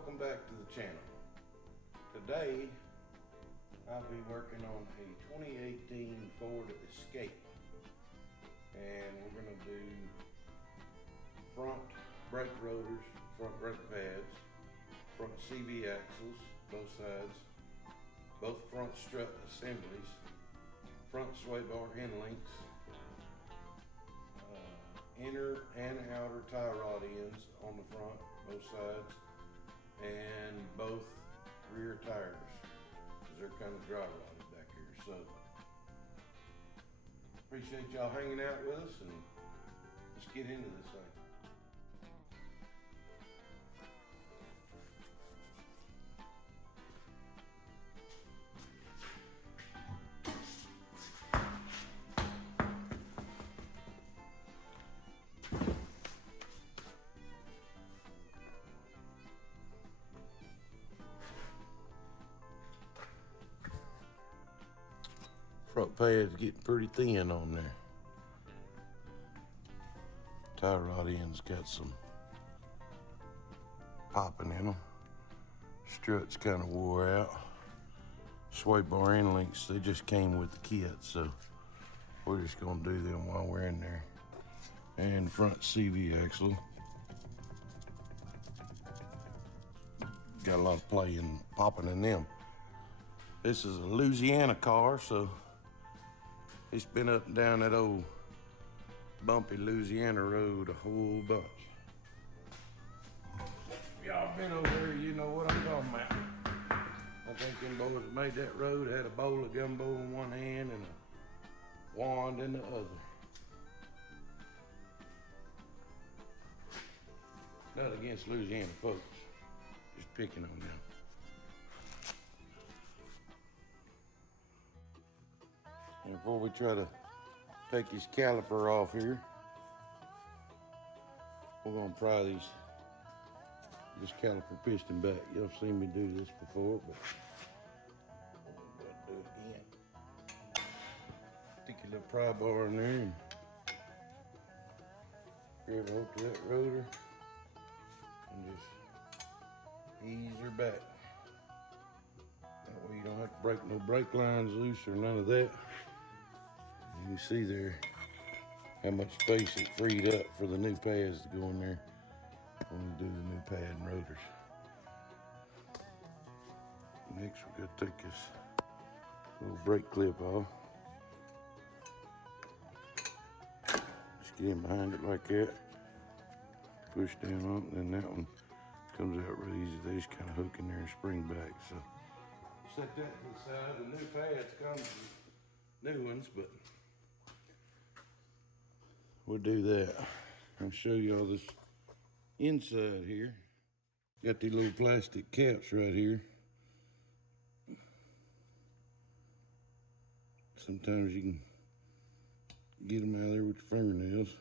welcome back to the channel. Today I'll be working on a 2018 Ford Escape, and we're going to do front brake rotors, front brake pads, front CV axles, both sides, both front strut assemblies, front sway bar end links, inner and outer tie rod ends on the front, both sides, and both rear tires, because they're kind of dry rotted back here. So appreciate y'all hanging out with us, and let's get into this thing. Front pad's getting pretty thin on there. Tie rod end's got some popping in them. Struts kind of wore out. Sway bar end links, they just came with the kit, so we're just gonna do them while we're in there. And front CV axle. Got a lot of play and popping in them. This is a Louisiana car, so it's been up and down that old bumpy Louisiana road a whole bunch. Y'all been over there, you know what I'm talking about. I think them boys that made that road had a bowl of gumbo in one hand and a wand in the other. Nothing against Louisiana folks, just picking on them. And before we try to take his caliper off here, we're gonna pry this caliper piston back. Y'all seen me do this before, but I'm gonna do it again. Stick your little pry bar in there and grab a hold to that rotor and just ease her back. That way you don't have to break no brake lines loose or none of that. You can see there how much space it freed up for the new pads to go in there when we do the new pad and rotors. Next, we're gonna take this little brake clip off. Just get in behind it like that. Push down on it, and then that one comes out real easy. They just kind of hook in there and spring back. So set that to the side. The new pads come with new ones, but we'll do that. I'll show you all this inside here. Got these little plastic caps right here. Sometimes you can get them out of there with your fingernails.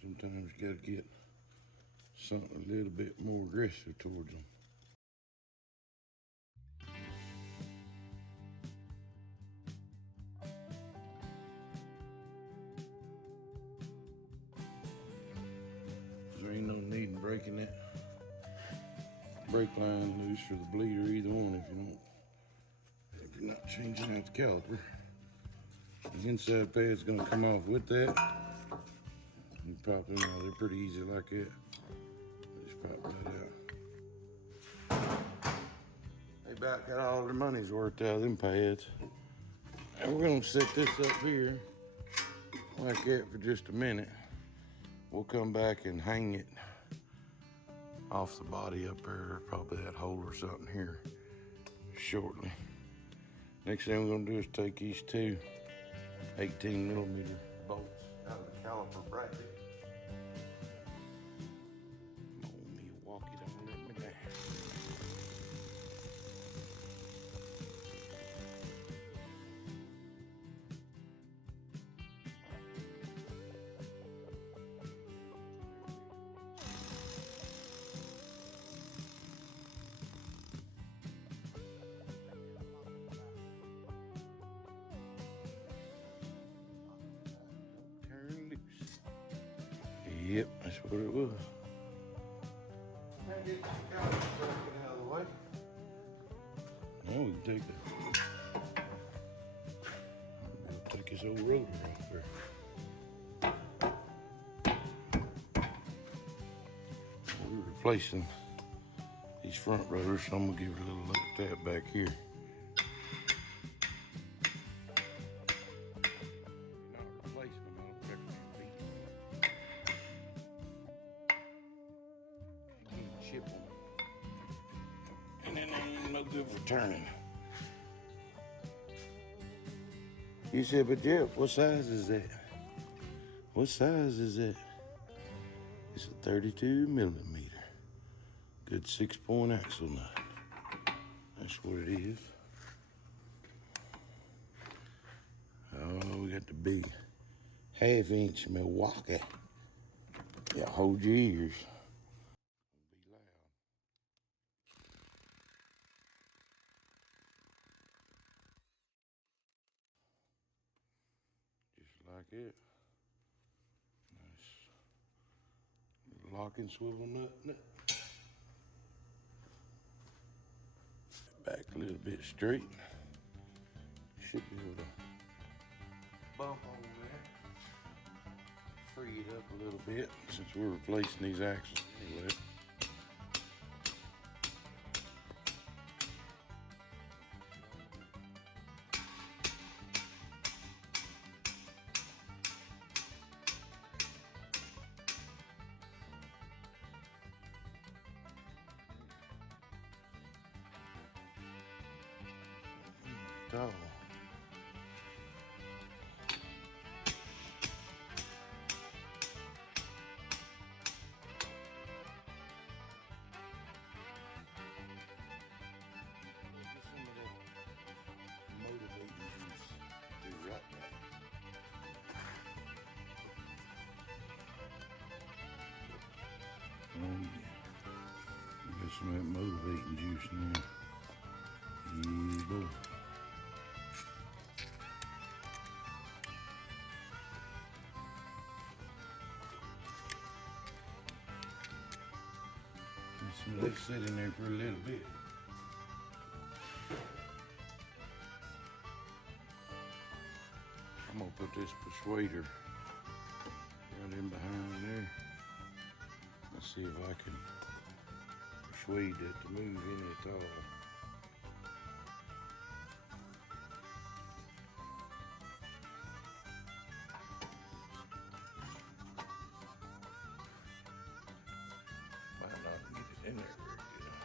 Sometimes you gotta get something a little bit more aggressive towards them. There ain't no need in breaking that brake line loose or the bleeder, either one, if you're not changing out the caliper. The inside pad's gonna come off with that. You pop them out, they're pretty easy like that. Just pop that out. They about got all their money's worth out of them pads. And we're gonna set this up here like that for just a minute. We'll come back and hang it off the body up there, probably that hole or something here shortly. Next thing we're gonna do is take these two 18mm bolts out of the caliper bracket. Oh, me walkie don't let me down. Yep, that's what it was. get the caliper bracket out of the way. Now we can take we'll take this old rotor off there. We're replacing these front rotors, so I'm gonna give it a little tap back here. Chip on. And then they ain't no good for turning. You said, but Jeff, what size is that? What size is that? It's a 32 millimeter. Good 6-point axle nut. That's what it is. Oh, we got the big 1/2-inch Milwaukee. Yeah, hold your ears. Like it. Nice. Lock and swivel nut in it. Back a little bit straight. Should be able to bump on there. Free it up a little bit since we're replacing these axles anyway. Tall. Oh yeah. Got some of that motivating juice in there. Yeah, boy. Let it sit in there for a little bit. I'm gonna put this persuader right in behind there. Let's see if I can persuade it to move any at all. Might not get it in there very good.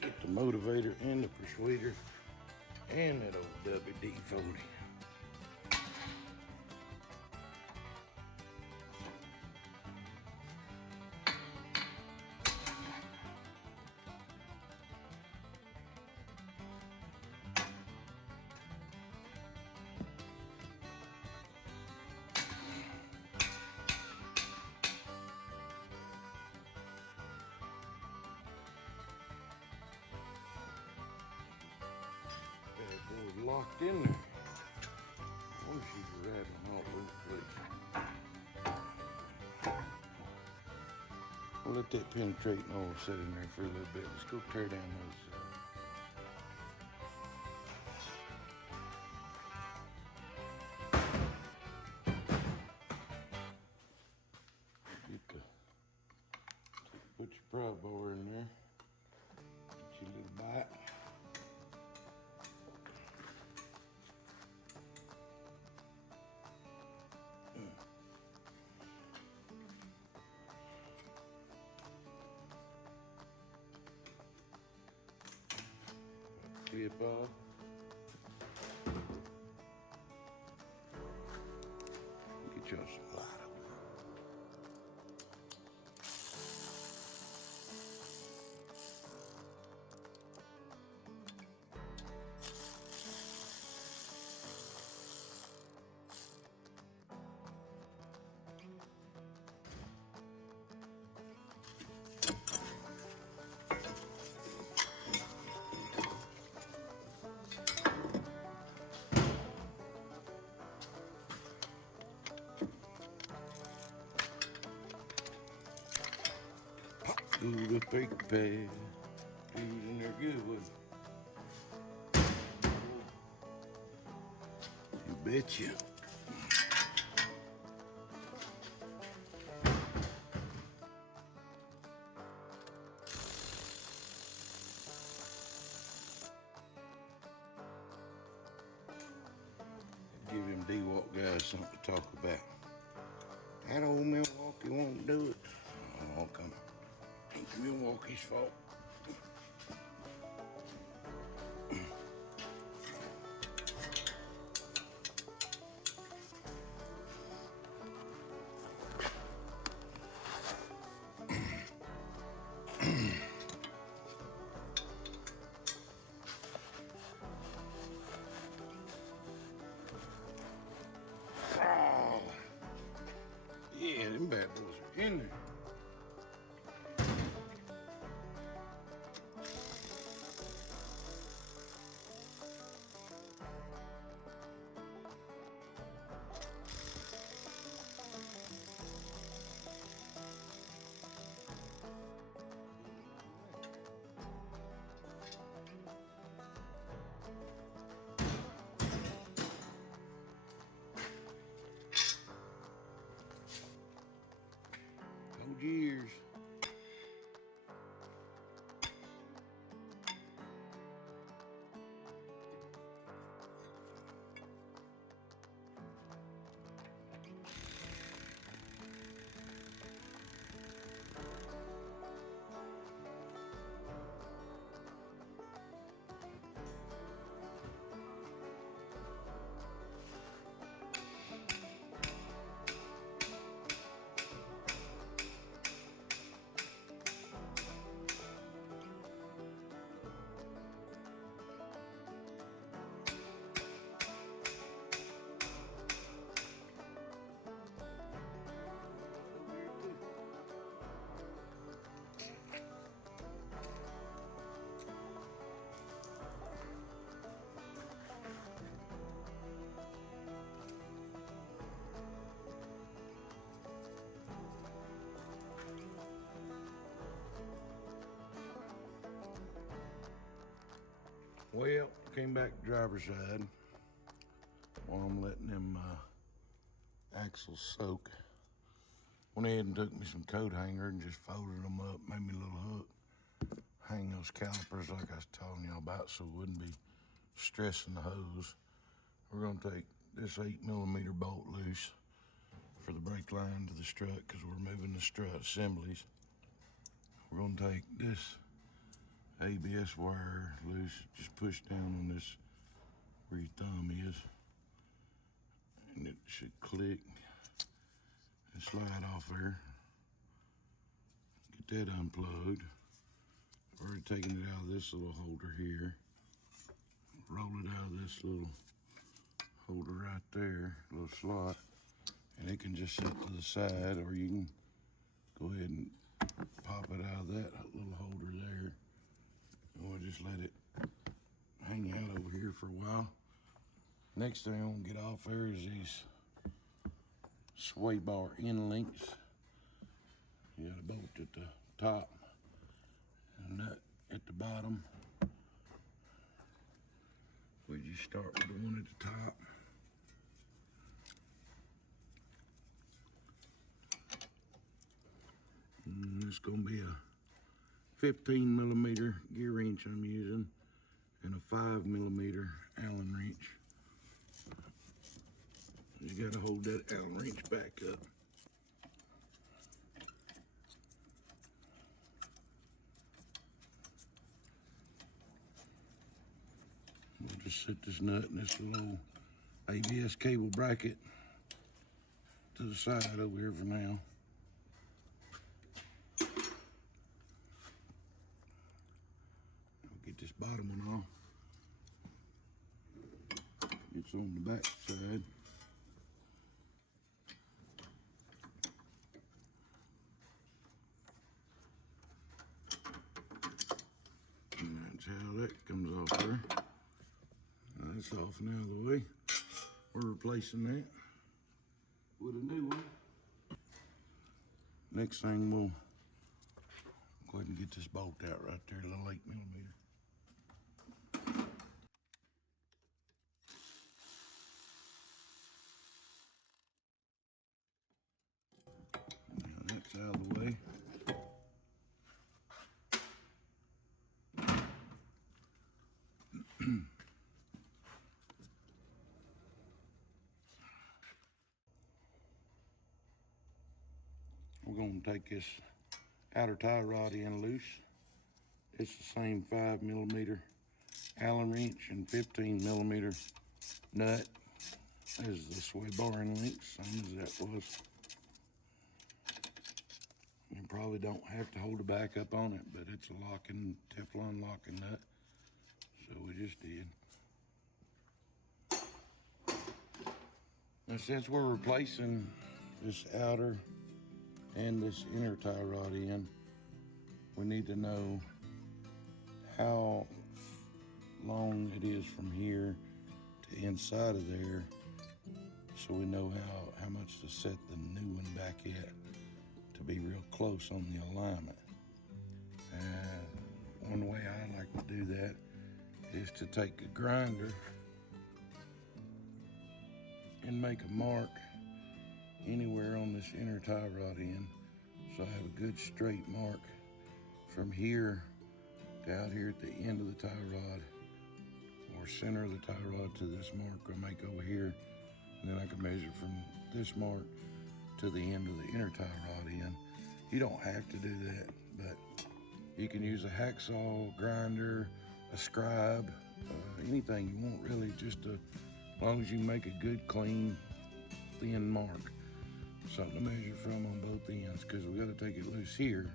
Get the motivator and the persuader and that old WD-40. Locked in there. I wish she's rattling all over the place. We'll let that penetrating oil sit in there for a little bit. Let's go tear down those. Put your prod bar in there. Get your little bite. Clip off. Get y'all some light over there. School to prepare. Dude, and they're good with it. You betcha. Give them D-Walk guys something to talk about. That old Milwaukee won't do it. Oh, come on. Ain't Milwaukee's fault. Oh, yeah, them bad boys are in there. Cold years. Well, came back to driver's side while I'm letting them axles soak. Went ahead and took me some coat hanger and just folded them up, made me a little hook. Hang those calipers like I was telling y'all about so it wouldn't be stressing the hose. We're gonna take this 8mm bolt loose for the brake line to the strut because we're moving the strut assemblies. We're gonna take this ABS wire loose, just push down on this where your thumb is, and it should click and slide off there. Get that unplugged. Already taking it out of this little holder here. Roll it out of this little holder right there, little slot, and it can just sit to the side, or you can go ahead and pop it out of that little holder there. And we'll just let it hang out over here for a while. Next thing I'm gonna get off there is these sway bar end links. You got a bolt at the top and a nut at the bottom. We just start with the one at the top. And it's gonna be a 15mm gear wrench I'm using and a 5mm Allen wrench. You gotta hold that Allen wrench back up. We'll just set this nut in this little ABS cable bracket to the side over here for now. We'll get this bottom one off. It's on the back side. And that's how that comes off there. That's off and out of the way. We're replacing that with a new one. Next thing we'll go can get this bolt out right there, a little 8mm. Now that's out of the way. We're going to take this outer tie rod in loose. It's the same 5mm Allen wrench and 15mm nut as the sway bar and link, same as that was. You probably don't have to hold the back up on it, but it's a Teflon locking nut, so we just did. And since we're replacing this outer and this inner tie rod in, we need to know how long it is from here to inside of there, so we know how much to set the new one back at to be real close on the alignment. And one way I like to do that is to take a grinder and make a mark anywhere on this inner tie rod end, so I have a good straight mark from here to out here at the end of the tie rod, or center of the tie rod to this mark I make over here, and then I can measure from this mark to the end of the inner tie rod end. You don't have to do that, but you can use a hacksaw, grinder, a scribe, anything you want really, just as long as you make a good, clean, thin mark. Something to measure from on both ends, because we got to take it loose here,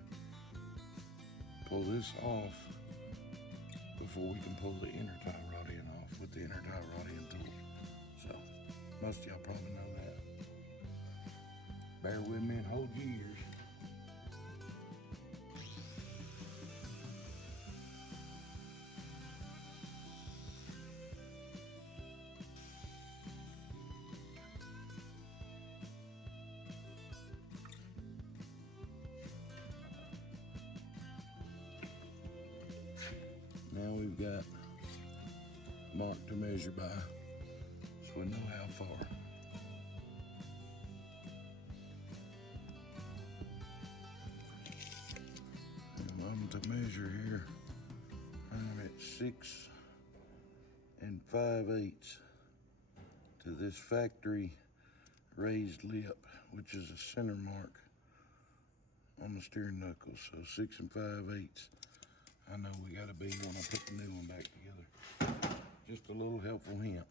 pull this off before we can pull the inner tie rod end off with the inner tie rod end tool. So most of y'all probably know that. Bear with me and hold your ears. Now we've got mark to measure by, so we know how far. And I'm to measure here. I'm at 6 5/8 to this factory raised lip, which is a center mark on the steering knuckle. So 6 5/8. I know we gotta be when I put the new one back together. Just a little helpful hint.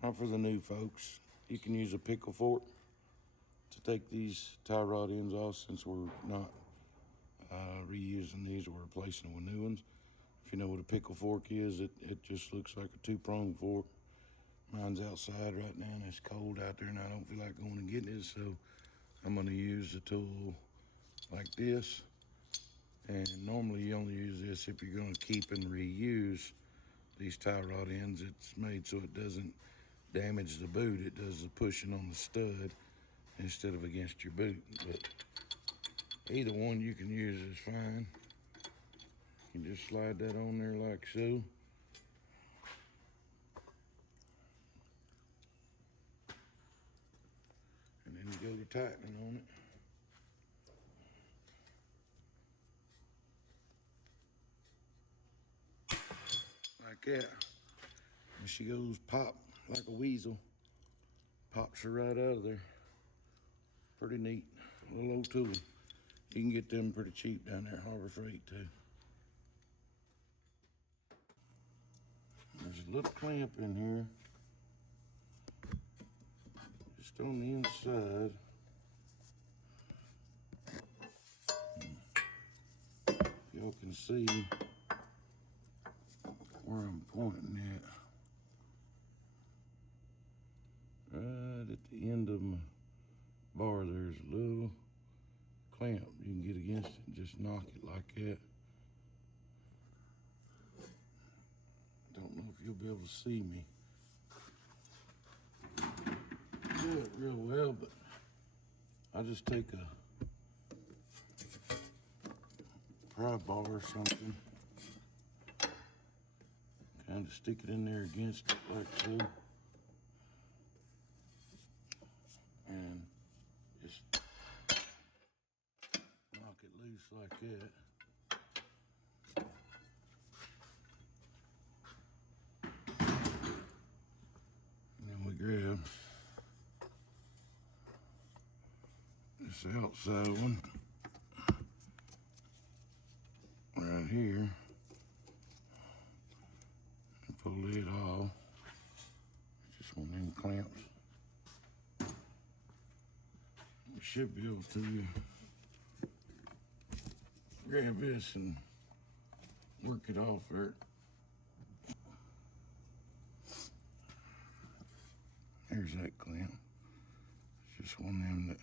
Now for the new folks, you can use a pickle fork to take these tie rod ends off, since we're not reusing these, we're replacing them with new ones. If you know what a pickle fork is, it just looks like a 2-pronged fork. Mine's outside right now and it's cold out there and I don't feel like going and getting it, so I'm gonna use a tool like this. And normally you only use this if you're gonna keep and reuse these tie rod ends. It's made so it doesn't damage the boot. It does the pushing on the stud instead of against your boot. But either one you can use is fine. You just slide that on there like so. And then you go to tightening on it. Like that. And she goes pop like a weasel. Pops her right out of there. Pretty neat. Little old tool. You can get them pretty cheap down there at Harbor Freight too. There's a little clamp in here. Just on the inside. Y'all can see where I'm pointing at. Right at the end of my bar, there's a little clamp. You can get against it and just knock it like that. Don't know if you'll be able to see me do it real well, but I just take a pry bar or something, kind of stick it in there against it like so, and just knock it loose like that. And then we grab this outside one right here and pull it off. It's just one of them clamps. We should be able to grab this and work it off there. Here's that clamp. It's just one of them that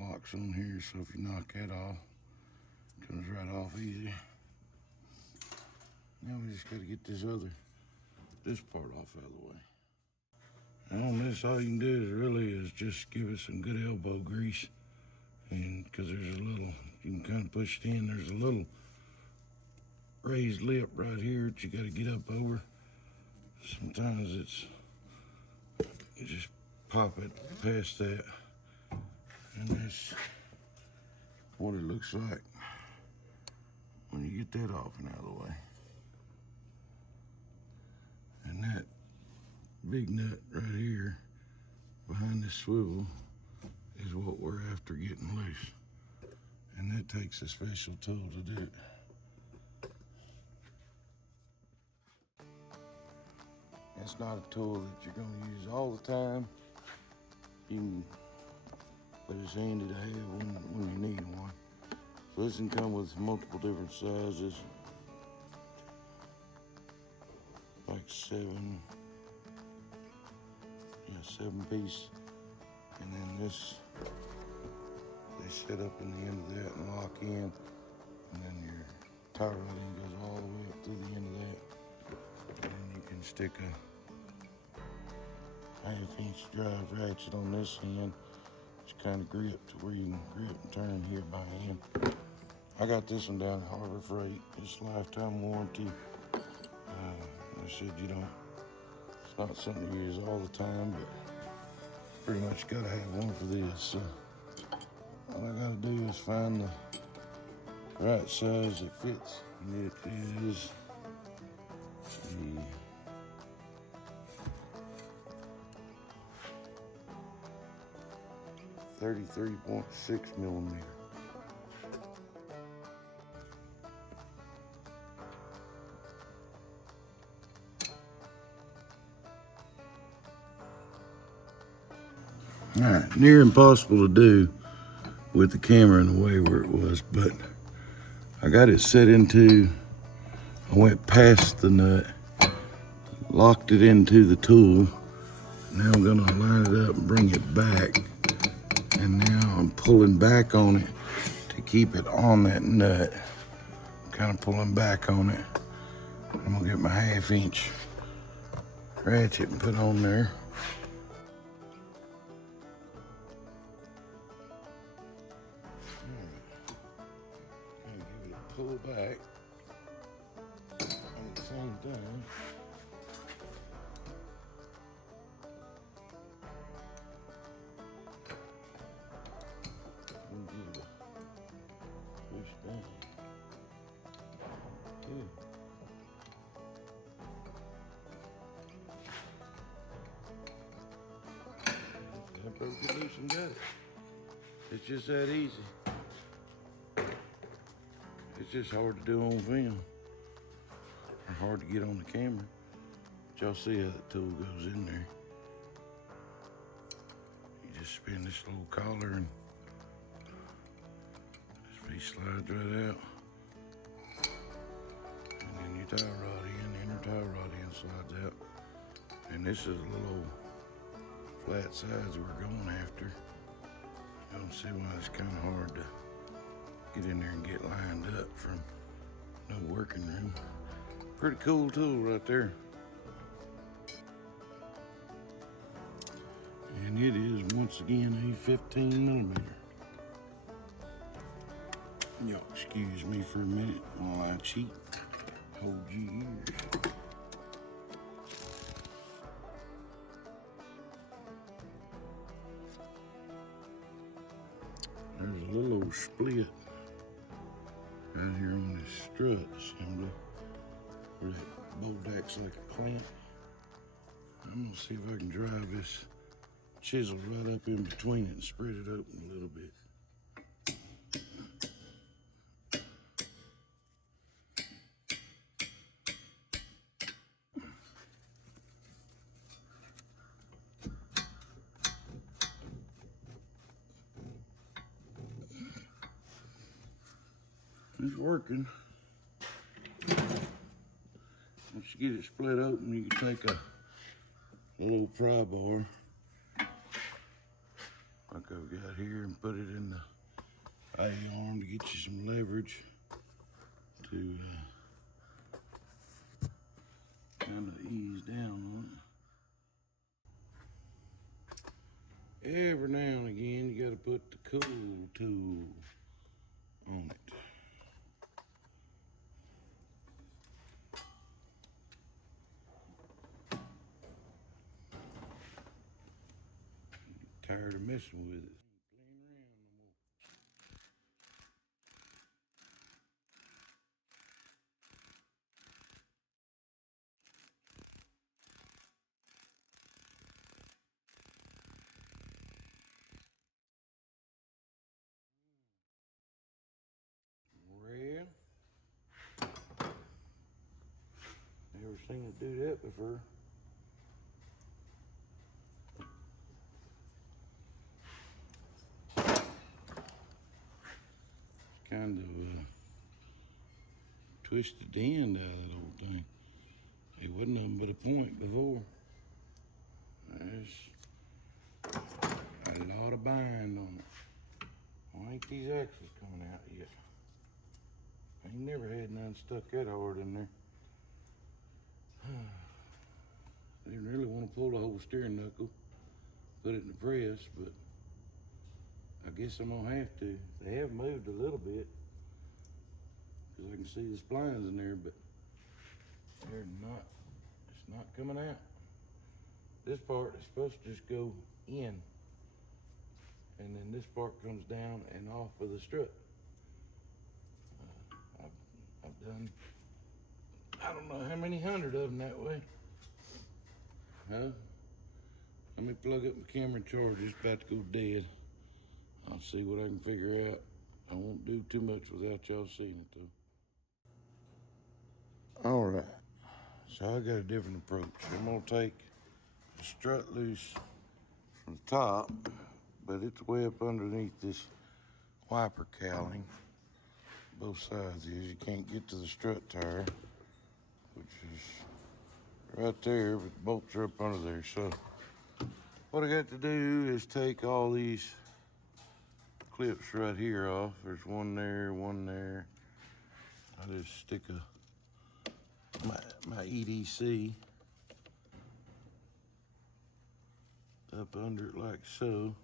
locks on here, so if you knock that off, it comes right off easy. Now we just gotta get this part off out of the way. And on this, all you can do is just give it some good elbow grease, and because there's a little, you can kind of push it in. There's a little raised lip right here that you gotta get up over. Sometimes you just pop it past that, and that's what it looks like when you get that off and out of the way. And that big nut right here behind this swivel is what we're after getting loose. And that takes a special tool to do it. It's not a tool that you're going to use all the time, but it's handy to have when you need one. So this can come with multiple different sizes, like 7 piece. And then this, they set up in the end of that and lock in. And then your tie rod goes all the way up to the end of that. And then you can stick a 1/2 inch drive ratchet on this end, which kind of grip to where you can grip and turn here by hand. I got this one down at Harbor Freight. It's lifetime warranty. I said it's not something you use all the time, but pretty much gotta have one for this. So all I gotta do is find the right size that fits, and it is the 33.6 millimeter. All right, near impossible to do with the camera in the way where it was, but I got it set into, I went past the nut, locked it into the tool. Now I'm gonna line it up and bring it back. And now I'm pulling back on it to keep it on that nut. Kind of pulling back on it. I'm gonna get my 1/2 inch ratchet and put on there. And give it a pull back at the same time. Push down. Good. I broke it loose and got it. It's just that easy. It's just hard to do on film, or hard to get on the camera. But y'all see how the tool goes in there. You just spin this little collar and this piece slides right out. And then your tie rod in, inner tie rod in slides out. And this is a little flat sides we're going after. You don't see why it's kind of hard to get in there and get lined up from no working room. Pretty cool tool right there. And And it is once again a 15 millimeter. Y'all excuse me for a minute while I cheat. Hold your ears. There's a little old split right here on this strut assembly where that bolt acts like a clamp. I'm gonna see if I can drive this chisel right up in between it and spread it open a little bit. It's working. Once you get it split open, you can take a little pry bar like I've got here and put it in the A-arm to get you some leverage to kind of ease down on it. Every now and again, you got to put the cool tool on it. Tired of messing with it. Well, never seen it do that before. Kind of twisted the end out of that old thing. It wasn't nothing but a point before. There's a lot of bind on it. Why ain't these axles coming out yet? I ain't never had none stuck that hard in there. Didn't really want to pull the whole steering knuckle, put it in the press, but I guess I'm gonna have to. They have moved a little bit, because I can see the splines in there, but they're not, it's not coming out. This part is supposed to just go in, and then this part comes down and off of the strut. I've done, I don't know how many hundred of them that way. Huh? Let me plug up my camera charger. It's about to go dead. I'll see what I can figure out. I won't do too much without y'all seeing it though. All right, so I got a different approach. I'm gonna take the strut loose from the top, but it's way up underneath this wiper cowling. Both sides is, you can't get to the strut tire, which is right there, but the bolts are up under there. So what I got to do is take all these clips right here off. There's one there, one there. I just stick my EDC up under it like so.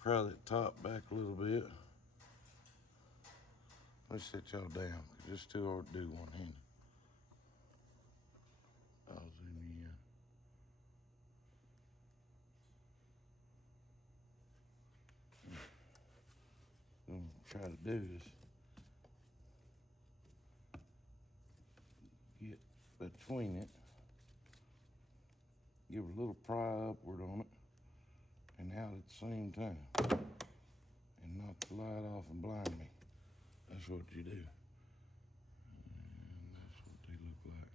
Pry that top back a little bit. Let's sit y'all down, because it's too hard to do one-handed. I'll zoom you in. What I'm trying to do is get between it, give it a little pry upward on it, and out at the same time, and knock the light off and blind me. That's what you do. And that's what they look like.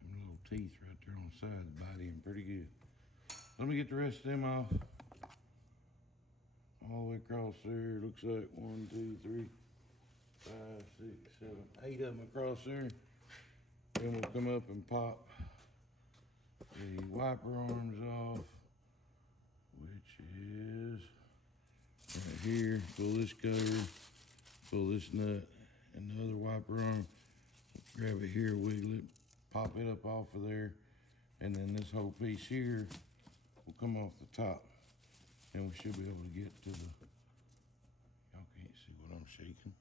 Them little teeth right there on the side bite in pretty good. Let me get the rest of them off. All the way across there, looks like 1, 2, 3, 5, 6, 7, 8 of them across there. Then we'll come up and pop the wiper arms off, which is right here. Pull this cover, pull this nut, and the other wiper arm. Grab it here, wiggle it, pop it up off of there, And then this whole piece here will come off the top. And we should be able to get to the, y'all can't see what I'm shaking.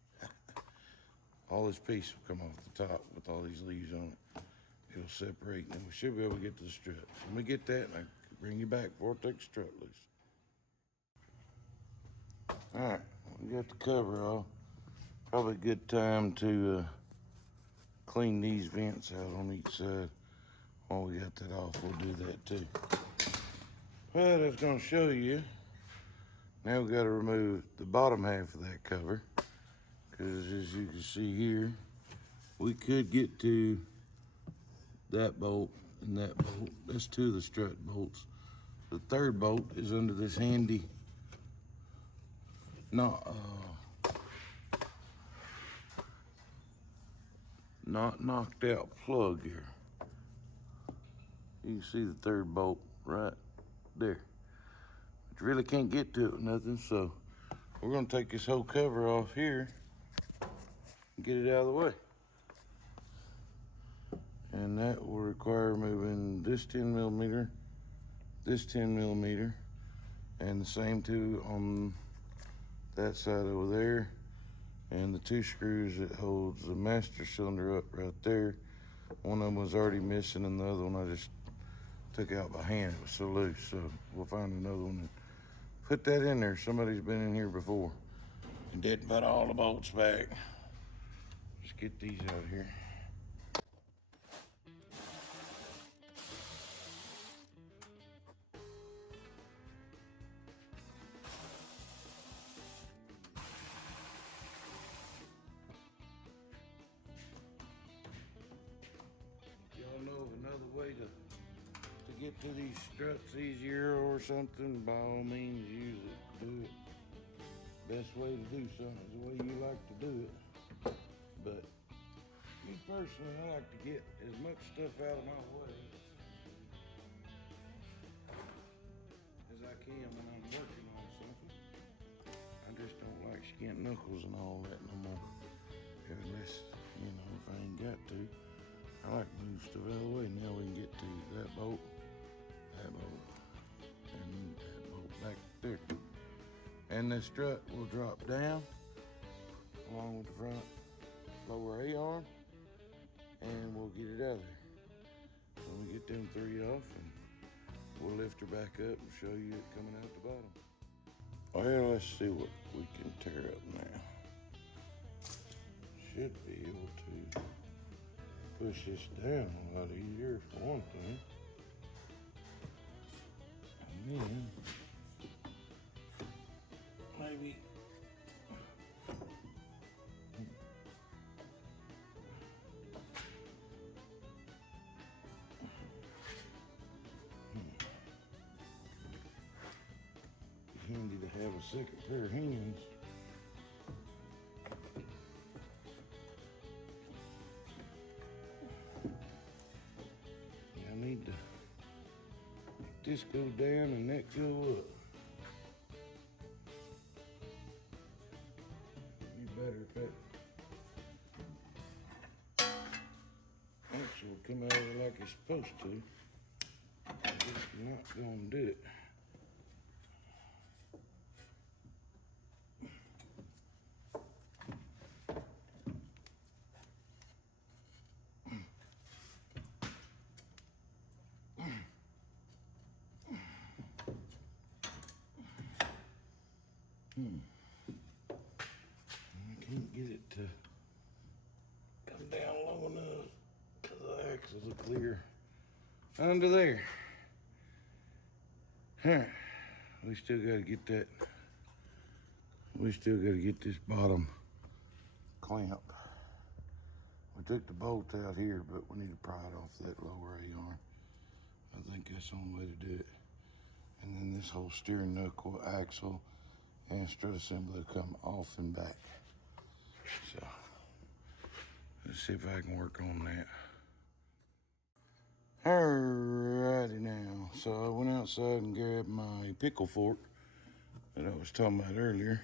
All this piece will come off the top with all these leaves on it. It'll separate and we should be able to get to the strut. Let me get that and I can bring you back before I take the strut loose. All right, we got the cover off. Probably a good time to clean these vents out on each side. While we got that off, we'll do that too. But I was gonna show you. Now we gotta remove the bottom half of that cover. Because as you can see here, we could get to that bolt and that bolt. That's two of the strut bolts. The third bolt is under this handy, not knocked out plug here. You can see the third bolt right there. But you really can't get to it with nothing, so we're gonna take this whole cover off here and get it out of the way. And that will require removing this 10 millimeter, this 10 millimeter, and the same two on that side over there, and the two screws that holds the master cylinder up right there. One of them was already missing and the other one I just took out by hand. It was so loose, so we'll find another one and put that in there. Somebody's been in here before and didn't put all the bolts back. Let's get these out here. Y'all know of another way to get to these struts easier or something, by all means use it. Do it. Best way to do something is the way you like to do it. But me personally, I like to get as much stuff out of my way as I can when I'm working on something. I just don't like skint knuckles and all that no more. Unless, you know, if I ain't got to. I like to move stuff out of the way. Now we can get to that bolt, and that bolt back there. And the strut will drop down along with the front lower A-arm, and we'll get it out of there. So we get them three off, and we'll lift her back up and show you it coming out the bottom. Well, let's see what we can tear up now. Should be able to push this down a lot easier for one thing. And then maybe handy to have a second pair of hands. I need to make this go down and that go up. It'd be better if that actually will come out of it like it's supposed to. I'm just not gonna do it. I can't get it to come down low enough because the axles are clear under there. We still got to get that. We still got to get this bottom clamp. We took the bolt out here, but we need to pry it off that lower A-arm. I think that's the only way to do it. And then this whole steering knuckle, axle, and strut assembly will come off and back. So let's see if I can work on that. Alrighty now. So I went outside and grabbed my pickle fork that I was talking about earlier.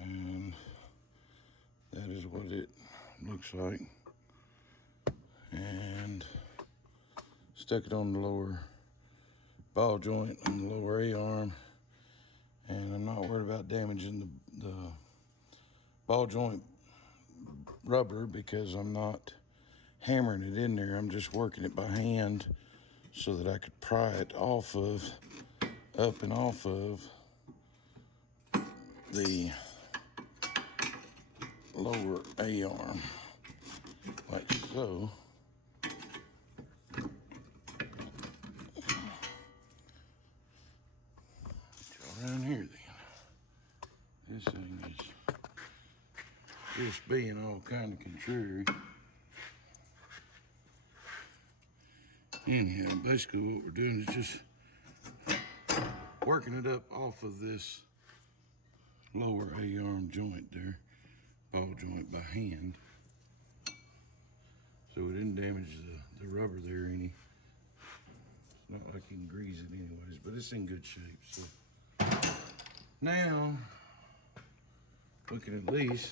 And that is what it looks like. And it's stuck it on the lower ball joint on the lower A-arm, and I'm not worried about damaging the ball joint rubber because I'm not hammering it in there. I'm just working it by hand so that I could pry it off of, up and off of the lower A-arm, like so. Around here then. This thing is just being all kind of contrary. Anyhow, basically what we're doing is just working it up off of this lower A-arm joint there, ball joint by hand, so it didn't damage the rubber there any. It's not like you can grease it anyways, but it's in good shape. So now we can at least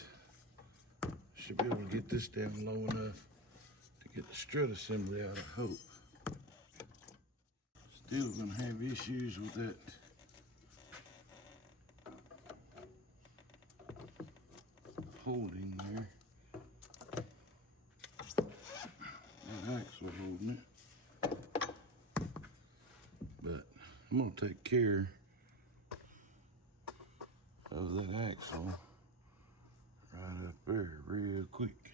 should be able to get this down low enough to get the strut assembly out, I hope. Still gonna have issues with that holding there. That axle holding it. But I'm gonna take care of that axle right up there real quick.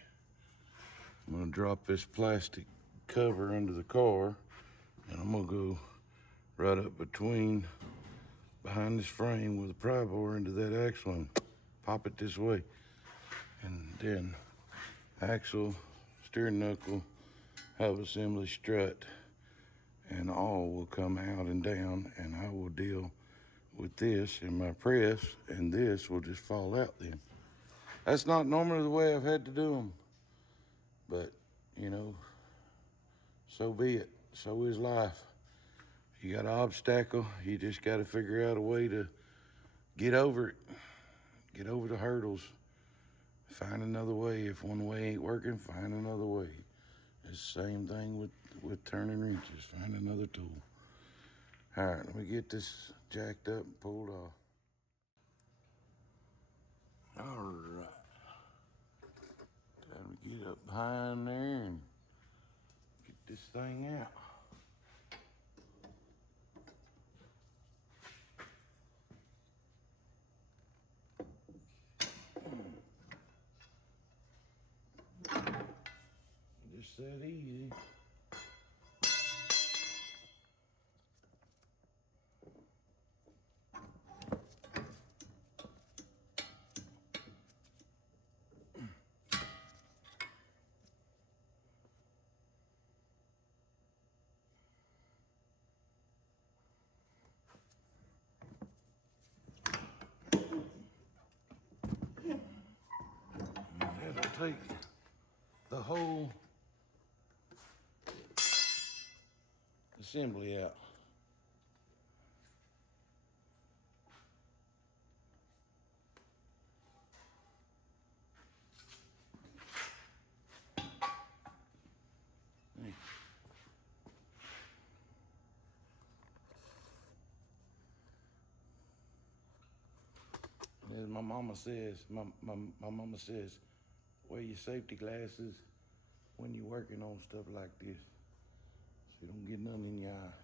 I'm gonna drop this plastic cover under the car, and I'm gonna go right up behind this frame with a pry bar into that axle and pop it this way. And then axle, steering knuckle, hub assembly, strut, and all will come out and down, and I will deal with this in my press, and this will just fall out then. That's not normally the way I've had to do them, but you know, so be it. So is life. You got an obstacle, you just got to figure out a way to get over it, get over the hurdles, find another way. If one way ain't working, find another way. It's the same thing with turning wrenches, find another tool. All right, let me get this jacked up and pulled off. All right, time to get up behind there and get this thing out. Just that easy. That'll take the whole assembly out. As my mama says, my mama says, wear your safety glasses when you're working on stuff like this, so you don't get none in your eye.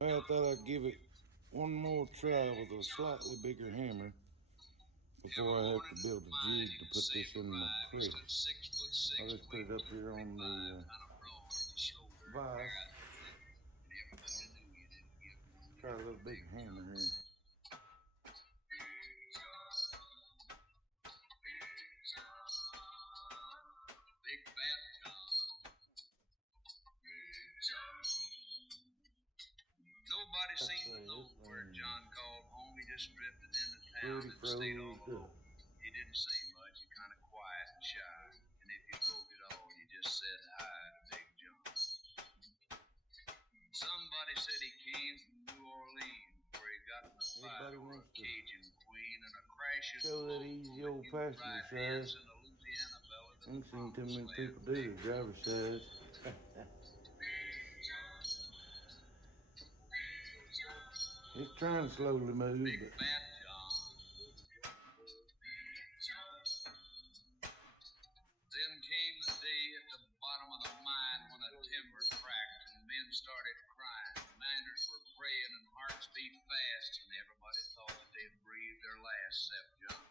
Well, I thought I'd give it one more try with a slightly bigger hammer before I have to build a jig to put this in my press. I'll just put it up here on the vise. Try a little bigger hammer here. Nobody seen the load where John called home. He just drifted into town and stayed all alone. He didn't say much. He kind of quiet and shy. And if you spoke at all, you just said hi to Big John. Somebody said he came from New Orleans, where he got in a fight with a Cajun queen and a crash. Show that easy old passenger side. ain't seen too many people do the driver's side. It's trying to slowly move, Big but Fat John. Then came the day at the bottom of the mine when a timber cracked and men started crying. Miners were praying and hearts beat fast, and everybody thought that they'd breathed their last, except John.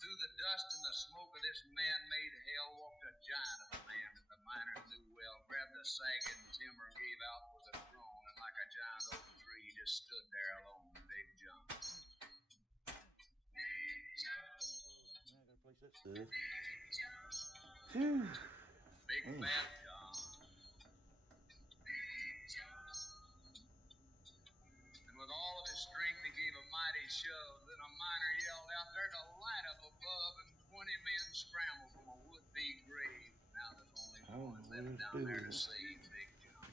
Through the dust and the smoke of this man-made hell walked a giant of a man that the miners knew well, grabbed the sagging timber, gave out with a groan, and like a giant oak tree, just stood there alone, Big John. Phew. Big Fat John. And with all of his strength, he gave a mighty shove. Then a miner yelled out, "There's a light up above," and 20 men scrambled from a would-be grave. Now there's only one left down there to save Big John.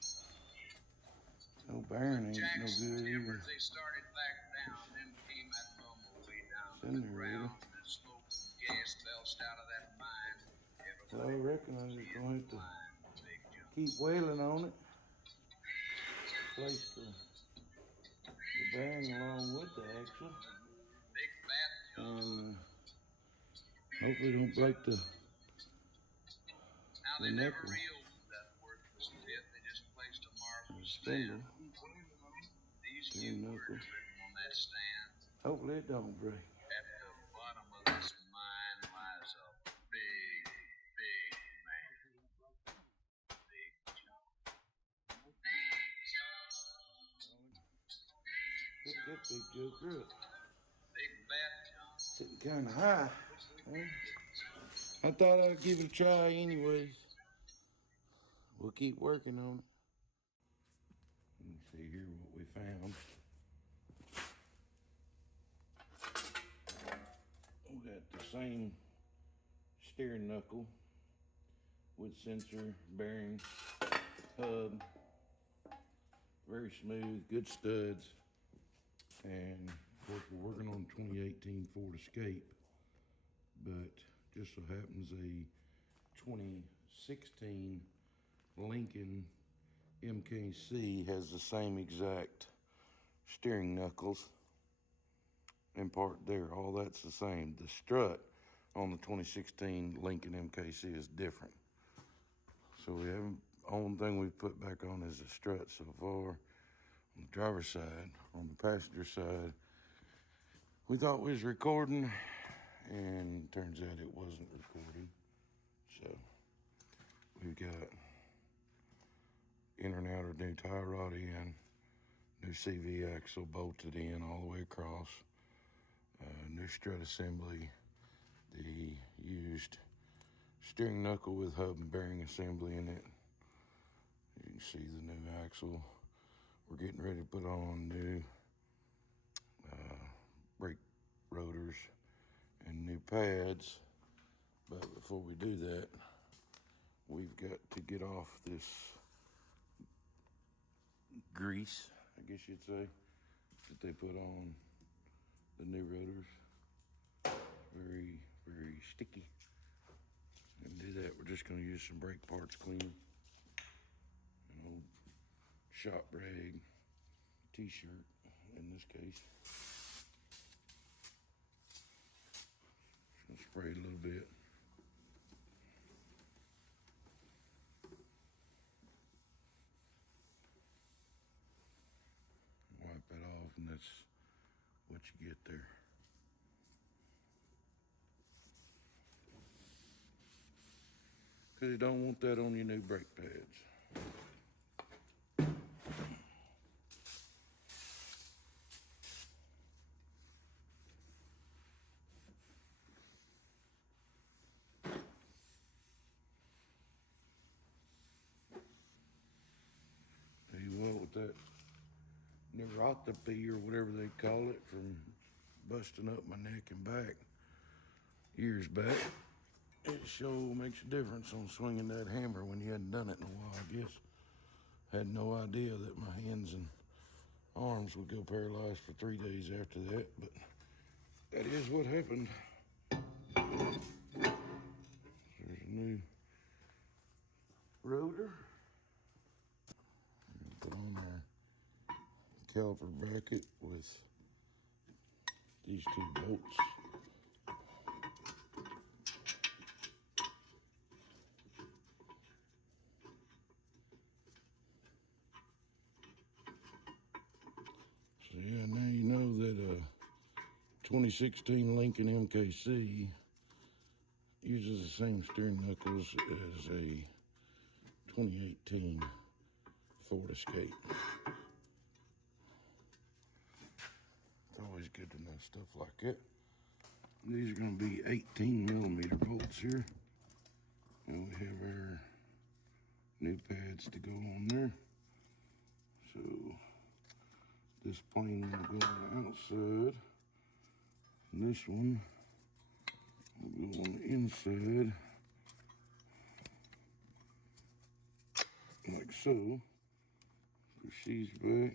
No bearing ain't Jackson no good either. They started back down, then came that rumble way down to the ground. The smoke and gas belched out of that mine. Well, I reckon I'm just going to have to keep wailing on it. Place the bearing along with the axle. Big Fat John. And hopefully don't break the Now they never knuckle. reopened that worthless pit. They just placed a marble Spindle. These few words written on that stand. Hopefully it don't break. At the bottom of this mine lies a big, big man. Big John. Pick that big joker up. Big Fat John. Sitting kind of high. Huh? I thought I'd give it a try anyways. We'll keep working on it. Let me see here what we found. We got the same steering knuckle with sensor, bearing, hub. Very smooth, good studs. And of course we're working on 2018 Ford Escape, but just so happens a 2016 Lincoln MKC has the same exact steering knuckles and part there. All that's the same. The strut on the 2016 Lincoln MKC is different. So we haven't, only thing we've put back on is the strut so far. On the driver's side, on the passenger side, we thought we was recording, and turns out it wasn't recording. So we've got inner and outer new tie rod in, new CV axle bolted in all the way across, new strut assembly, the used steering knuckle with hub and bearing assembly in it. You can see the new axle. We're getting ready to put on new brake rotors and new pads. But before we do that, we've got to get off this grease, I guess you'd say, that they put on the new rotors. Very, very sticky. And to do that, we're just gonna use some brake parts cleaner. An old shop rag, t-shirt in this case. Just gonna spray it a little bit. Wipe that off, and that's what you get there. Because you don't want that on your new brake pads. Tell you what, with that neuropathy or whatever they call it from busting up my neck and back years back, it sure makes a difference on swinging that hammer when you hadn't done it in a while, I guess. Had no idea that my hands and arms would go paralyzed for 3 days after that, but that is what happened. caliper bracket with these two bolts. So yeah, now you know that 2016 Lincoln MKC uses the same steering knuckles as a 2018 Ford Escape. It's always good to know stuff like that. These are going to be 18mm bolts here. And we have our new pads to go on there. So this plane will go on the outside. And this one will go on the inside. Like so. Push these back.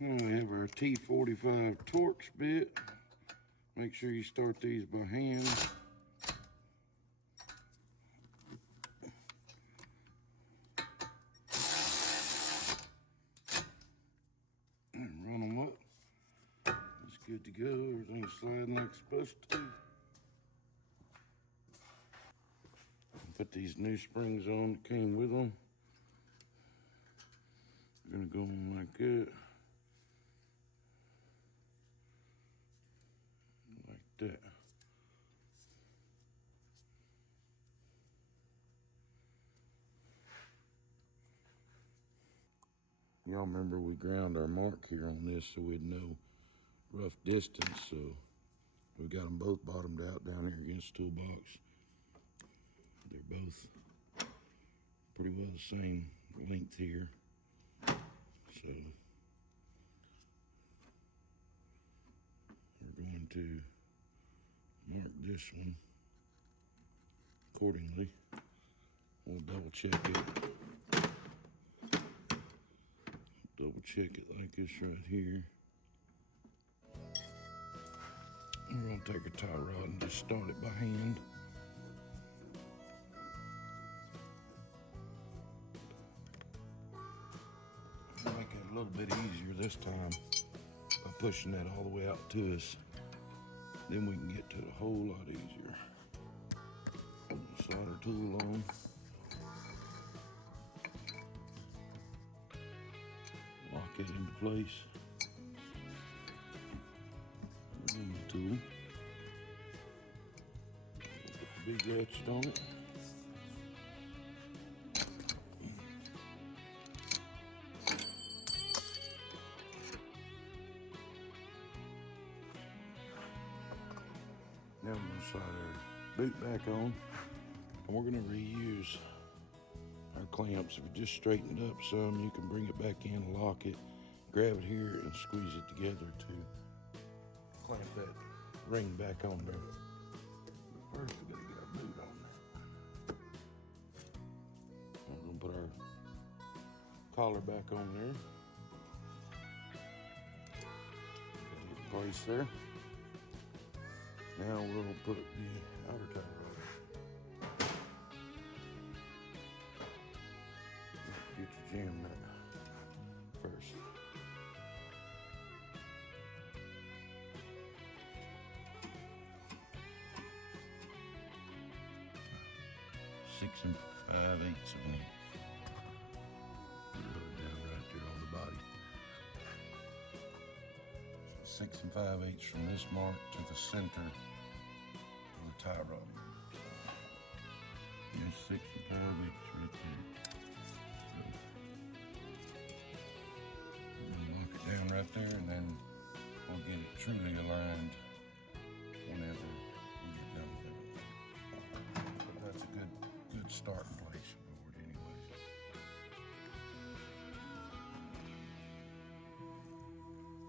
Now we have our T45 Torx bit. Make sure you start these by hand. And run them up. It's good to go. Everything's sliding like it's supposed to. Put these new springs on that came with them. They're gonna go on like that. Like that. Y'all remember we ground our mark here on this so we'd know rough distance, so we got them both bottomed out down here against the toolbox. They're both pretty well the same length here. So we're going to mark this one accordingly. We'll double check it. Double check it like this right here. We're gonna take a tie rod and just start it by hand. Make it a little bit easier this time by pushing that all the way out to us. Then we can get to it a whole lot easier. Slide our tool on. Lock it into place. And the tool. Put the big ratchet on it. Now we're going to slide our boot back on, and we're going to reuse our clamps. If you just straighten it up some, you can bring it back in, lock it, grab it here, and squeeze it together to clamp that ring back on there. But first, we got to get our boot on there. We're going to put our collar back on there. Got it in place there. Now we'll put the outer tie rod. Get your jam nut first. Six and 5/8 of an inch. Put it down right there on the body. 6 and 5/8 from this mark to the center of the tie rod. Here's 6 and 5/8 right there. So we're gonna lock it down right there, and then we'll get it truly aligned whenever we get done with everything. But that's a good starting place for it anyways.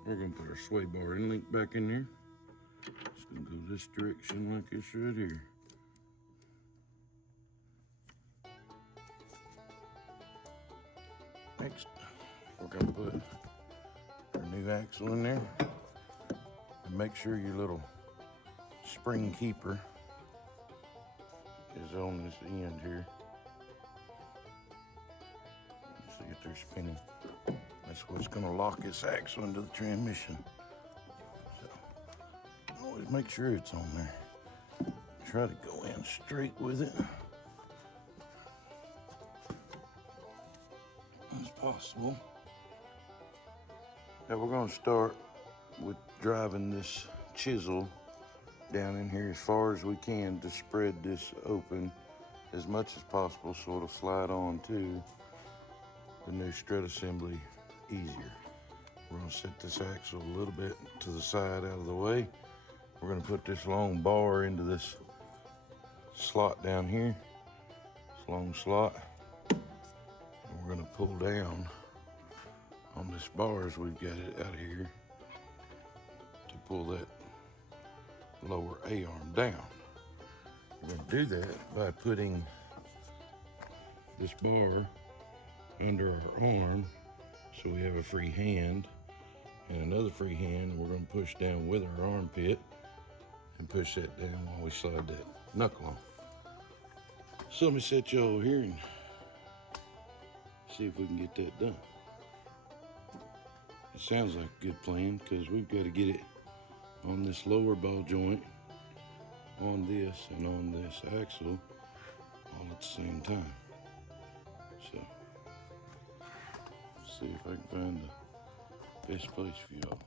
We're gonna put our sway bar inlet back in there. It's gonna go this direction like this right here. Next, we're gonna put our new axle in there. And make sure your little spring keeper is on this end here. See if they're spinning. That's what's gonna lock this axle into the transmission. So always make sure it's on there. Try to go in straight with it as possible. Now we're gonna start with driving this chisel down in here as far as we can to spread this open as much as possible so it'll slide on to the new strut assembly easier. We're gonna set this axle a little bit to the side out of the way. We're gonna put this long bar into this slot down here, this long slot, and we're gonna pull down on this bar as we've got it out here to pull that lower A-arm down. We're gonna do that by putting this bar under our arm so we have a free hand and another free hand, and we're gonna push down with our armpit and push that down while we slide that knuckle on. So let me set you over here and see if we can get that done. It sounds like a good plan because we've got to get it on this lower ball joint, on this, and on this axle all at the same time. So, let's see if I can find the best place for y'all.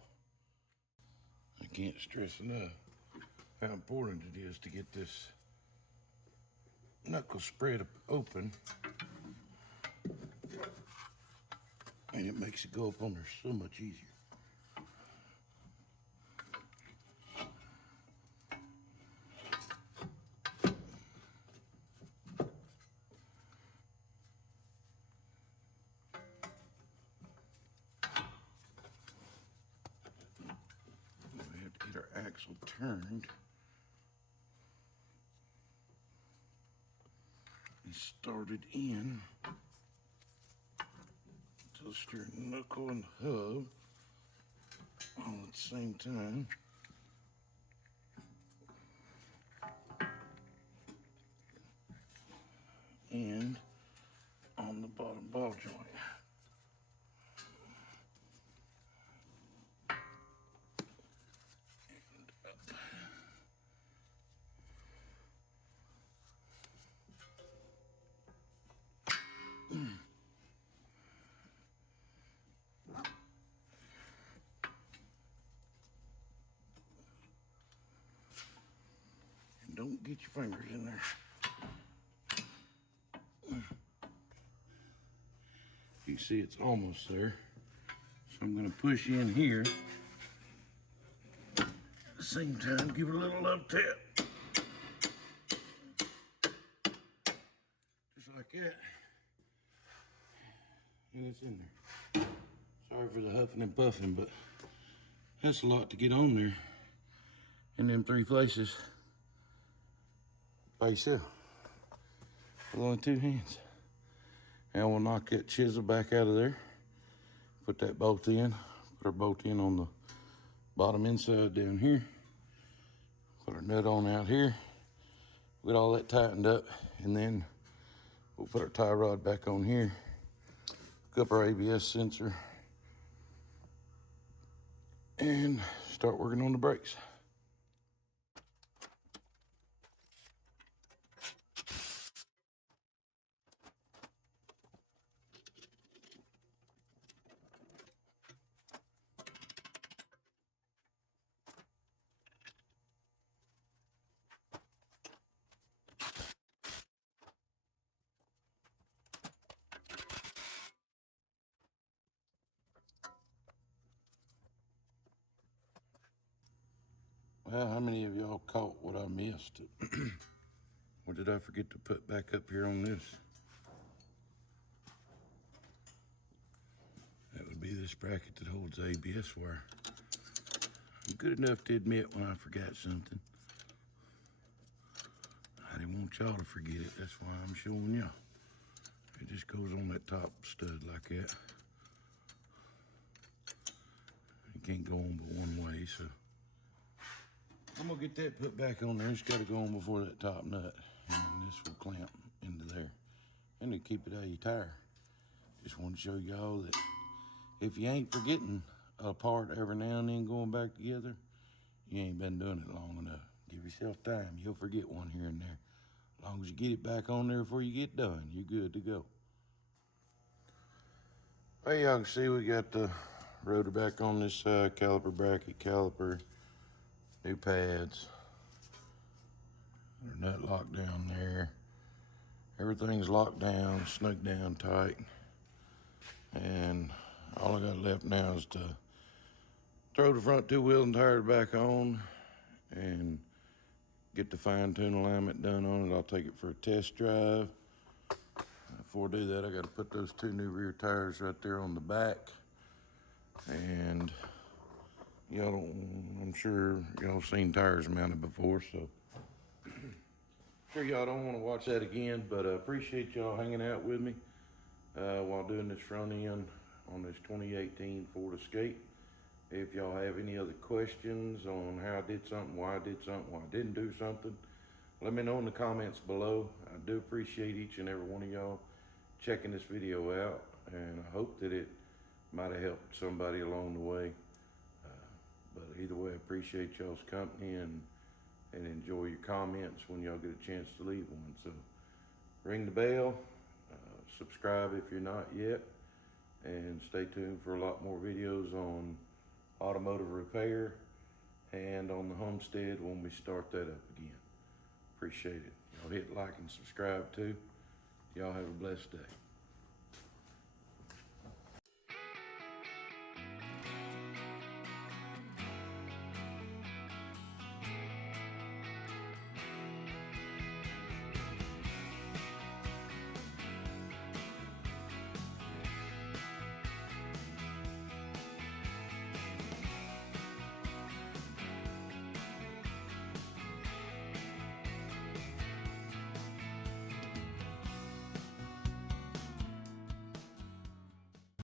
I can't stress enough how important it is to get this knuckle spread open, and it makes it go up on there so much easier. We have to get our axle turned and started in to the steering knuckle and hub all at the same time. And on the bottom ball joint. And don't get your fingers in there. You see it's almost there. So I'm gonna push in here. At the same time, give it a little love tap. Just like that. And it's in there. Sorry for the huffing and puffing, but that's a lot to get on there in them 3 places by yourself with only 2 hands. And we'll knock that chisel back out of there, put that bolt in, put our bolt in on the bottom inside down here, put our nut on out here, get all that tightened up, and then we'll put our tie rod back on here, hook up our ABS sensor, and start working on the brakes. Well, how many of y'all caught what I missed? What did I forget to put back up here on this? That would be this bracket that holds the ABS wire. I'm good enough to admit when I forgot something. I didn't want y'all to forget it, that's why I'm showing y'all. It just goes on that top stud like that. It can't go on but one way, so I'm gonna get that put back on there. It's gotta go on before that top nut. And this this will clamp into there. And to keep it out of your tire. Just want to show y'all that if you ain't forgetting a part every now and then going back together, you ain't been doing it long enough. Give yourself time. You'll forget one here and there. As long as you get it back on there before you get done, you're good to go. Well, y'all can see we got the rotor back on this caliper bracket, caliper, new pads. Their nut locked down there. Everything's locked down, snugged down tight. And all I got left now is to throw the front two wheels and tires back on and get the fine tune alignment done on it. I'll take it for a test drive. Before I do that, I got to put those two new rear tires right there on the back. And y'all don't, I'm sure y'all seen tires mounted before, so sure y'all don't want to watch that again, but I appreciate y'all hanging out with me while doing this front end on this 2018 Ford Escape. If y'all have any other questions on how I did something, why I did something, why I didn't do something, let me know in the comments below. I do appreciate each and every one of y'all checking this video out, and I hope that it might have helped somebody along the way. But either way, I appreciate y'all's company and enjoy your comments when y'all get a chance to leave one. So ring the bell, subscribe if you're not yet, and stay tuned for a lot more videos on automotive repair and on the homestead when we start that up again. Appreciate it. Y'all hit like and subscribe too. Y'all have a blessed day.